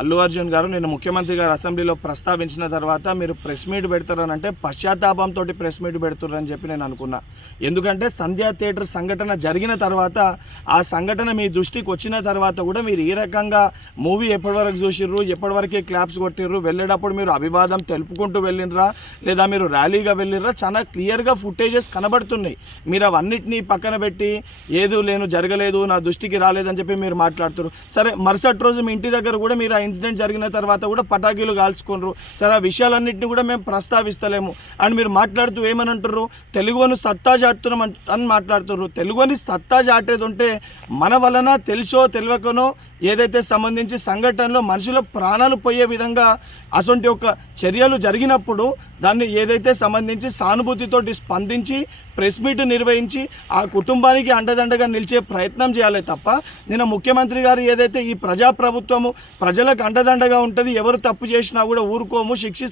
అల్లు అర్జున్ గారు నిన్న ముఖ్యమంత్రి గారు అసెంబ్లీలో ప్రస్తావించిన తర్వాత మీరు ప్రెస్ మీట్ పెడతారనంటే పశ్చాత్తాపంతో ప్రెస్ మీట్ పెడుతున్నారని చెప్పి నేను అనుకున్నా. ఎందుకంటే సంధ్యా థియేటర్ సంఘటన జరిగిన తర్వాత ఆ సంఘటన మీ దృష్టికి వచ్చిన తర్వాత కూడా మీరు ఈ రకంగా మూవీ ఎప్పటివరకు చూసిర్రు, ఎప్పటివరకే క్లాప్స్ కొట్టిర్రు, వెళ్ళేటప్పుడు మీరు అభివాదం తెలుపుకుంటూ వెళ్ళినరా లేదా మీరు ర్యాలీగా వెళ్ళినరా, చాలా క్లియర్గా ఫుటేజెస్ కనబడుతున్నాయి. మీరు అవన్నిటినీ పక్కన పెట్టి ఏదో లేను జరగలేదు నా దృష్టికి రాలేదని చెప్పి మీరు మాట్లాడుతున్నారు. సరే, మరుసటి రోజు మీ ఇంటి దగ్గర కూడా మీరు ఇన్సిడెంట్ జరిగిన తర్వాత కూడా పటాకీలు కాల్చుకున్నారు. సరే, ఆ విషయాలన్నింటినీ కూడా మేము ప్రస్తావిస్తలేము అని మీరు మాట్లాడుతూ ఏమని అంటారు, తెలుగుని సత్తా చాటుతున్నాం అని మాట్లాడుతున్నారు. తెలుగుని సత్తా చాటేది ఉంటే మన వలన తెలుసో తెలియకనో ఏదైతే సంబంధించి సంఘటనలో మనుషుల ప్రాణాలు పోయే విధంగా అటువంటి ఒక చర్యలు జరిగినప్పుడు దాన్ని ఏదైతే సంబంధించి సానుభూతితోటి స్పందించి ప్రెస్ మీట్ నిర్వహించి ఆ కుటుంబానికి అండదండగా నిలిచే ప్రయత్నం చేయాలి తప్ప నిన్న ముఖ్యమంత్రి గారు ఏదైతే ఈ ప్రజాప్రభుత్వము ప్రజలకు అండదండగా ఉంటుంది, ఎవరు తప్పు చేసినా కూడా ఊరుకోము, శిక్షిస్తాం